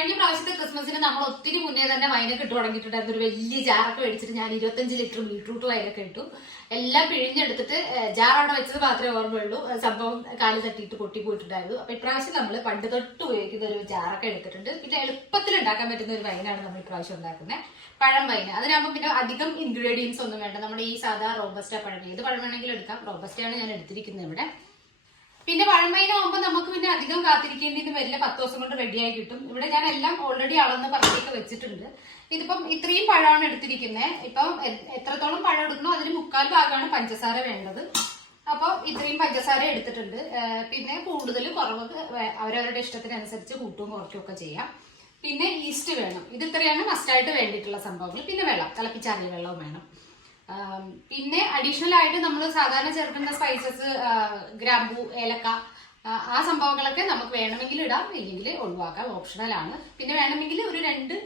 കഴിഞ്ഞ പ്രാവശ്യത്തെ ക്രിസ്മസിന് നമ്മൾ ഒത്തിരി മുന്നേ തന്നെ വൈനൊക്കെ ഇട്ട് തുടങ്ങിയിട്ടുണ്ടായിരുന്നു. ഒരു വലിയ ജാറൊക്കെ മേടിച്ചിട്ട് ഞാൻ 25 ലിറ്റർ ബീട്രൂട്ട് വൈനൊക്കെ ഇട്ടു. എല്ലാം പിഴിഞ്ഞെടുത്തിട്ട് ജാർ അവിടെ വെച്ചത് മാത്രമേ ഓർമ്മയുള്ളൂ. സംഭവം കാല് തട്ടിയിട്ട് പൊട്ടിപ്പോയിട്ടുണ്ടായിരുന്നു. അപ്പൊ ഇപ്രാവശ്യം നമ്മൾ പണ്ട് തൊട്ട് ഉപയോഗിക്കുന്ന ഒരു ജാറൊക്കെ എടുത്തിട്ടുണ്ട്. പിന്നെ എളുപ്പത്തിൽ ഉണ്ടാക്കാൻ പറ്റുന്ന ഒരു വൈനാണ് നമ്മൾ ഇപ്രാവശ്യം ഉണ്ടാക്കുന്നത്, പഴം വൈന്. അതിനാകുമ്പോൾ പിന്നെ അധികം ഇൻഗ്രീഡിയൻസ് ഒന്നും വേണ്ട. നമ്മുടെ ഈ സാധാ റോബസ്റ്റ പഴം, ഏത് പഴം വേണമെങ്കിലും എടുക്കാം. റോബസ്റ്റയാണ് ഞാൻ എടുത്തിരിക്കുന്നത് ഇവിടെ. പിന്നെ പഴമൈനാകുമ്പോൾ നമുക്ക് പിന്നെ അധികം കാത്തിരിക്കേണ്ടത് വരില്ല, 10 ദിവസം കൊണ്ട് റെഡിയായി കിട്ടും. ഇവിടെ ഞാൻ എല്ലാം ഓൾറെഡി അളന്ന് പറത്തേക്ക് വെച്ചിട്ടുണ്ട്. ഇതിപ്പം ഇത്രയും പഴമാണ് എടുത്തിരിക്കുന്നത്. ഇപ്പം എത്രത്തോളം പഴം എടുക്കണോ അതിന് 3/4 ഭാഗമാണ് പഞ്ചസാര വേണ്ടത്. അപ്പോൾ ഇത്രയും പഞ്ചസാര എടുത്തിട്ടുണ്ട്. പിന്നെ കൂടുതൽ കുറവ് അവരവരുടെ ഇഷ്ടത്തിനനുസരിച്ച് കൂട്ടും കുറയ്ക്കും ഒക്കെ ചെയ്യാം. പിന്നെ ഈസ്റ്റ് വേണം. ഇത് ഇത്രയാണ് മസ്റ്റായിട്ട് വേണ്ടിയിട്ടുള്ള സംഭവങ്ങൾ. പിന്നെ വെള്ളം, തിളപ്പിച്ചാറിയ വെള്ളവും വേണം. പിന്നെ അഡീഷണൽ ആയിട്ട് നമ്മൾ സാധാരണ ചേർക്കുന്ന സ്പൈസസ്, ഗ്രാമ്പൂ, ഏലക്ക, ആ സംഭവങ്ങളൊക്കെ നമുക്ക് വേണമെങ്കിൽ ഇടാം, ഇല്ലെങ്കിൽ ഒഴിവാക്കാം, ഓപ്ഷണൽ ആണ്. പിന്നെ വേണമെങ്കിൽ ഒരു 2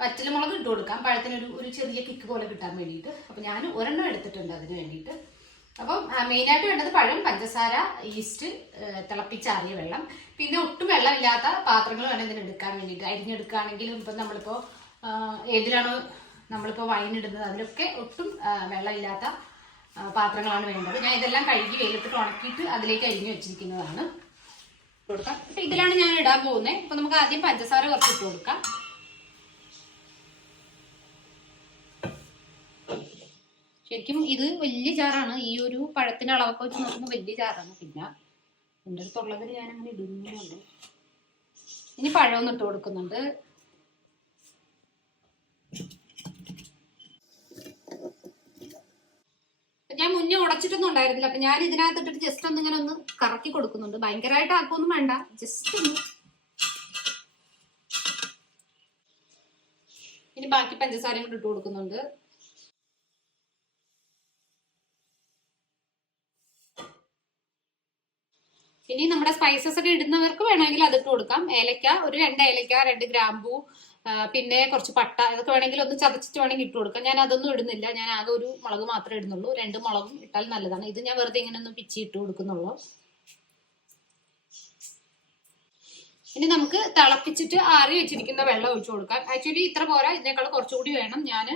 വറ്റൽമുളക് ഇട്ട് കൊടുക്കാം, പഴത്തിനൊരു ചെറിയ കിക്ക് പോലെ കിട്ടാൻ വേണ്ടിയിട്ട്. അപ്പൊ ഞാൻ ഒരെണ്ണം എടുത്തിട്ടുണ്ട് അതിന് വേണ്ടിയിട്ട്. അപ്പം മെയിനായിട്ട് വേണ്ടത് പഴം, പഞ്ചസാര, ഈസ്റ്റ്, തിളപ്പിച്ചാറിയ വെള്ളം. പിന്നെ ഒട്ടും വെള്ളമില്ലാത്ത പാത്രങ്ങൾ വേണം ഇതിന് എടുക്കാൻ വേണ്ടിയിട്ട്. അരിഞ്ഞെടുക്കുകയാണെങ്കിലും ഇപ്പം നമ്മളിപ്പോൾ ഏതിലാണോ നമ്മളിപ്പോൾ വൈനിടുന്നത് അതിലൊക്കെ ഒട്ടും വെള്ളമില്ലാത്ത പാത്രങ്ങളാണ് വേണ്ടത്. ഞാൻ ഇതെല്ലാം കഴുകി വെയിലത്തിട്ട് ഉണക്കിയിട്ട് അതിലേക്ക് അരിഞ്ഞു വെച്ചിരിക്കുന്നതാണ്. കൊടുക്കാം. അപ്പൊ ഇതിലാണ് ഞാൻ ഇടാൻ പോകുന്നത്. അപ്പൊ നമുക്ക് ആദ്യം പഞ്ചസാര കുറച്ച് ഇട്ട് കൊടുക്കാം. ശരിക്കും ഇത് വലിയ ജാറാണ്. ഈ ഒരു പഴത്തിന്റെ അളവൊക്കെ വെച്ച് നോക്കുമ്പോൾ വലിയ ജാറാണ്. പിന്നെ എൻ്റെ അടുത്തുള്ളതിൽ ഞാൻ അങ്ങനെ ഇടുന്നുണ്ട്. ഇനി പഴമൊന്നും ഇട്ട് കൊടുക്കുന്നുണ്ട്. ഞാൻ മുന്നേ ഉടച്ചിട്ടൊന്നും ഉണ്ടായിരുന്നില്ല. അപ്പൊ ഞാൻ ഇതിനകത്ത് ഇട്ടിട്ട് ജസ്റ്റ് ഒന്ന് ഇങ്ങനെ ഒന്ന് കറക്കി കൊടുക്കുന്നുണ്ട്. ഭയങ്കരമായിട്ട് ആക്കൊന്നും വേണ്ട, ജസ്റ്റ് ഒന്ന്. ഇനി ബാക്കി പഞ്ചസാരയും കൂടി ഇട്ട് കൊടുക്കുന്നുണ്ട്. ഇനി നമ്മുടെ സ്പൈസസ് ഒക്കെ ഇടുന്നവർക്ക് വേണമെങ്കിൽ അതിട്ട് കൊടുക്കാം. ഏലക്ക, ഒരു 2 ഏലക്ക, 2 ഗ്രാമ്പൂ, പിന്നെ കുറച്ച് പട്ട, ഇതൊക്കെ വേണമെങ്കിൽ ഒന്ന് ചതച്ചിട്ട് വേണമെങ്കിൽ ഇട്ട് കൊടുക്കാം. ഞാൻ അതൊന്നും ഇടുന്നില്ല. ഞാൻ ആകെ ഒരു മുളക് മാത്രമേ ഇടുന്നുള്ളൂ. 2 മുളകും ഇട്ടാൽ നല്ലതാണ്. ഇത് ഞാൻ വെറുതെ ഇങ്ങനെ ഒന്ന് പിച്ചി ഇട്ട് കൊടുക്കുന്നുള്ളൂ. ഇനി നമുക്ക് തിളപ്പിച്ചിട്ട് ആറി വെച്ചിരിക്കുന്ന വെള്ളം ഒഴിച്ചു കൊടുക്കാം. ആക്ച്വലി ഇത്ര പോരാ, ഇതിനേക്കാൾ കുറച്ചുകൂടി വേണം. ഞാൻ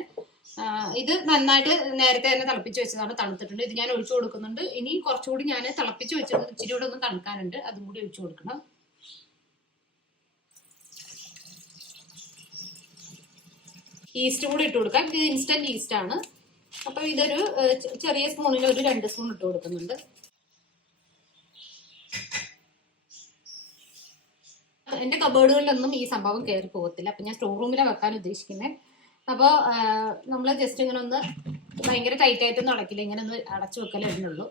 ഇത് നന്നായിട്ട് നേരത്തെ തന്നെ തിളപ്പിച്ച് വെച്ചതാണ്, തണുത്തിട്ടുണ്ട്. ഇത് ഞാൻ ഒഴിച്ചു കൊടുക്കുന്നുണ്ട്. ഇനി കുറച്ചുകൂടി ഞാൻ തിളപ്പിച്ച് വെച്ചിട്ടുണ്ട്, ഇച്ചിരി കൂടെ ഒന്ന് തണുക്കാനുണ്ട്, അതും കൂടി ഒഴിച്ചു കൊടുക്കണം. ഈസ്റ്റ് കൂടി ഇട്ട് കൊടുക്കാം. ഇത് ഇൻസ്റ്റന്റ് ഈസ്റ്റ് ആണ്. അപ്പൊ ഇതൊരു ചെറിയ സ്പൂണിൽ ഒരു 2 സ്പൂൺ ഇട്ട് കൊടുക്കുന്നുണ്ട്. എന്റെ കബേർഡുകളിലൊന്നും ഈ സംഭവം കയറി പോകത്തില്ല. അപ്പൊ ഞാൻ സ്റ്റോർ റൂമിലാണ് വെക്കാൻ ഉദ്ദേശിക്കുന്നത്. അപ്പോൾ നമ്മൾ ജസ്റ്റ് ഇങ്ങനെ ഒന്ന് ഭയങ്കര ടൈറ്റ് ആയിട്ടൊന്നും അടക്കില്ല, ഇങ്ങനെ ഒന്ന് അടച്ചു വെക്കലേ ഇടുന്നുള്ളൂ.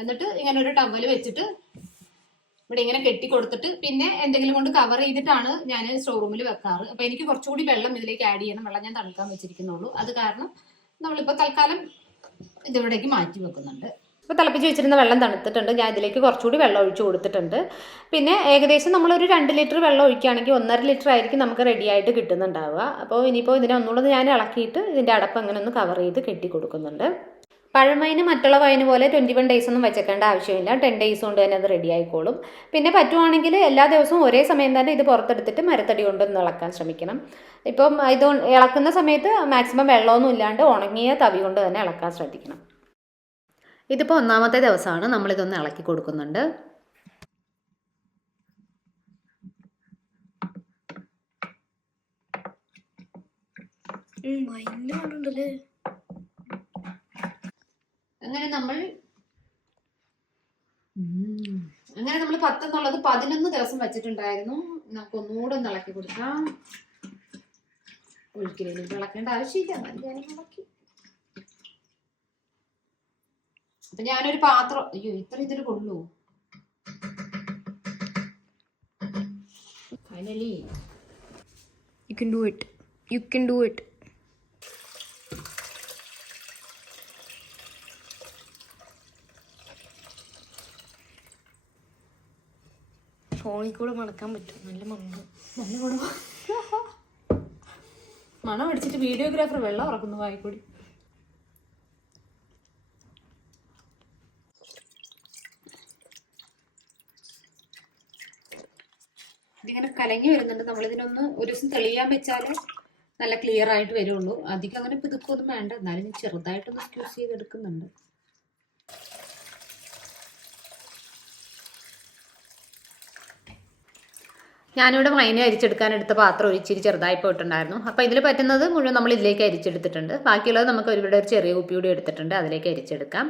എന്നിട്ട് ഇങ്ങനെ ഒരു ടവല് വെച്ചിട്ട് ഇവിടെ ഇങ്ങനെ കെട്ടി കൊടുത്തിട്ട് പിന്നെ എന്തെങ്കിലും കൊണ്ട് കവർ ചെയ്തിട്ടാണ് ഞാൻ സ്റ്റോർ റൂമിൽ വെക്കാറ്. അപ്പൊ എനിക്ക് കുറച്ചുകൂടി വെള്ളം ഇതിലേക്ക് ആഡ് ചെയ്യണം. വെള്ളം ഞാൻ തണുക്കാൻ വെച്ചിരിക്കുന്നുള്ളൂ. അത് കാരണം നമ്മളിപ്പോൾ തൽക്കാലം ഇതിവിടേക്ക് മാറ്റി വെക്കുന്നുണ്ട്. ഇപ്പോൾ തിളപ്പിച്ച് വെച്ചിരുന്ന വെള്ളം തണുത്തിട്ടുണ്ട്. ഞാൻ ഇതിലേക്ക് കുറച്ചുകൂടി വെള്ളം ഒഴിച്ച് കൊടുത്തിട്ടുണ്ട്. പിന്നെ ഏകദേശം നമ്മളൊരു 2 ലിറ്റർ വെള്ളം ഒഴിക്കുകയാണെങ്കിൽ 1.5 ലിറ്റർ ആയിരിക്കും നമുക്ക് റെഡി ആയിട്ട് കിട്ടുന്നുണ്ടാവുക. അപ്പോൾ ഇനിയിപ്പോൾ ഇതിനെ ഒന്നുകൂടെ ഞാൻ ഇളക്കിയിട്ട് ഇതിൻ്റെ അടപ്പ് അങ്ങനെ ഒന്ന് കവർ ചെയ്ത് കെട്ടി കൊടുക്കുന്നുണ്ട്. പഴമൈന് മറ്റുള്ള വൈന് പോലെ 21 ഡേയ്സ് ഒന്നും വെച്ചേക്കേണ്ട ആവശ്യമില്ല. 10 ഡേയ്സ് കൊണ്ട് തന്നെ അത് റെഡി ആയിക്കോളും. പിന്നെ പറ്റുവാണെങ്കിൽ എല്ലാ ദിവസവും ഒരേ സമയം തന്നെ ഇത് പുറത്തെടുത്തിട്ട് മരത്തടി കൊണ്ടൊന്ന് ഇളക്കാൻ ശ്രമിക്കണം. ഇപ്പം ഇത് ഇളക്കുന്ന സമയത്ത് മാക്സിമം വെള്ളമൊന്നും ഇല്ലാണ്ട് ഉണങ്ങിയ തവി കൊണ്ട് തന്നെ ഇളക്കാൻ ശ്രദ്ധിക്കണം. ഇതിപ്പോൾ 1ാമത്തെ ദിവസമാണ്. നമ്മളിതൊന്ന് ഇളക്കി കൊടുക്കുന്നുണ്ട്. അങ്ങനെ നമ്മൾ 10 എന്നുള്ളത് 11 ദിവസം വെച്ചിട്ടുണ്ടായിരുന്നു. നമുക്ക് ഒന്നുകൂടെ ഒന്ന് ഇളക്കി കൊടുക്കാം. ഒരിക്കലും ഇളക്കേണ്ട ആവശ്യമില്ല. ഇളക്കി. അപ്പൊ ഞാനൊരു പാത്രം, അയ്യോ ഇത്ര ഇതിൽ കൊള്ളൂ. Finally you can do it. You can do it. ഫോണിൽ കൂടെ മണക്കാൻ പറ്റും. നല്ല മണം അടിച്ചിട്ട് വീഡിയോഗ്രാഫർ വെള്ളം ഇറക്കുന്നു വായിക്കൂടി. ഇതിങ്ങനെ കലങ്ങി വരുന്നുണ്ട്. നമ്മളിതിനൊന്ന് ഒരു ദിവസം തെളിയാൻ വെച്ചാൽ നല്ല ക്ലിയർ ആയിട്ട് വരുള്ളൂ. അധികം അങ്ങനെ പിതുക്കൊന്നും വേണ്ട. എന്നാലും ചെറുതായിട്ടൊന്ന് സ്ക്യൂസ് ചെയ്തെടുക്കുന്നുണ്ട്. ഞാനിവിടെ വൈന അരിച്ചെടുക്കാൻ എടുത്ത പാത്രം ഒരിച്ചിരി ചെറുതായി പോയിട്ടുണ്ടായിരുന്നു. അപ്പോൾ ഇതിൽ പറ്റുന്നത് മുഴുവൻ നമ്മൾ ഇതിലേക്ക് അരിച്ചെടുത്തിട്ടുണ്ട്. ബാക്കിയുള്ളത് നമുക്ക് ഇവിടെ ഒരു ചെറിയ കുപ്പി കൂടി എടുത്തിട്ടുണ്ട്, അതിലേക്ക് അരിച്ചെടുക്കാം.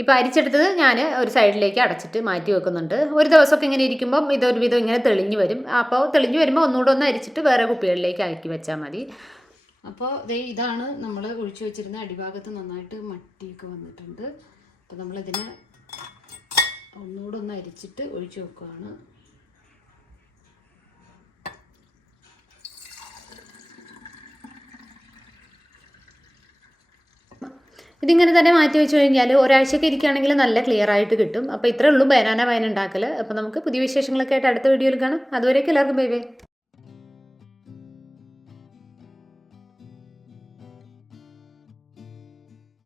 ഇപ്പോൾ അരിച്ചെടുത്തത് ഞാൻ ഒരു സൈഡിലേക്ക് അടച്ചിട്ട് മാറ്റി വെക്കുന്നുണ്ട്. ഒരു ദിവസമൊക്കെ ഇങ്ങനെ ഇരിക്കുമ്പം ഇതൊരു വിധം ഇങ്ങനെ തെളിഞ്ഞ് വരും. അപ്പോൾ തെളിഞ്ഞ് വരുമ്പോൾ ഒന്നുകൂടെ ഒന്ന് അരിച്ചിട്ട് വേറെ കുപ്പികളിലേക്ക് ആക്കി വെച്ചാൽ മതി. അപ്പോൾ ഇതാണ് നമ്മൾ ഒഴിച്ചു വെച്ചിരുന്ന അടിഭാഗത്ത് നന്നായിട്ട് മട്ടിയൊക്കെ വന്നിട്ടുണ്ട്. അപ്പോൾ നമ്മളിതിനെ ഒന്നുകൂടെ ഒന്ന് അരിച്ചിട്ട് ഒഴിച്ചു വെക്കുകയാണ്. ഇതിങ്ങനെ തന്നെ മാറ്റി വെച്ച് കഴിഞ്ഞാൽ ഒരാഴ്ചയൊക്കെ ഇരിക്കുകയാണെങ്കിൽ നല്ല ക്ലിയർ ആയിട്ട് കിട്ടും. അപ്പോൾ ഇത്രേ ഉള്ളൂ ബനാന വൈൻ ഉണ്ടാക്കൽ. അപ്പോൾ നമുക്ക് പുതിയ വിശേഷങ്ങളൊക്കെ ആയിട്ട് അടുത്ത വീഡിയോയിൽ കാണാം. അതുവരേക്കും എല്ലാവർക്കും ബൈ ബൈ.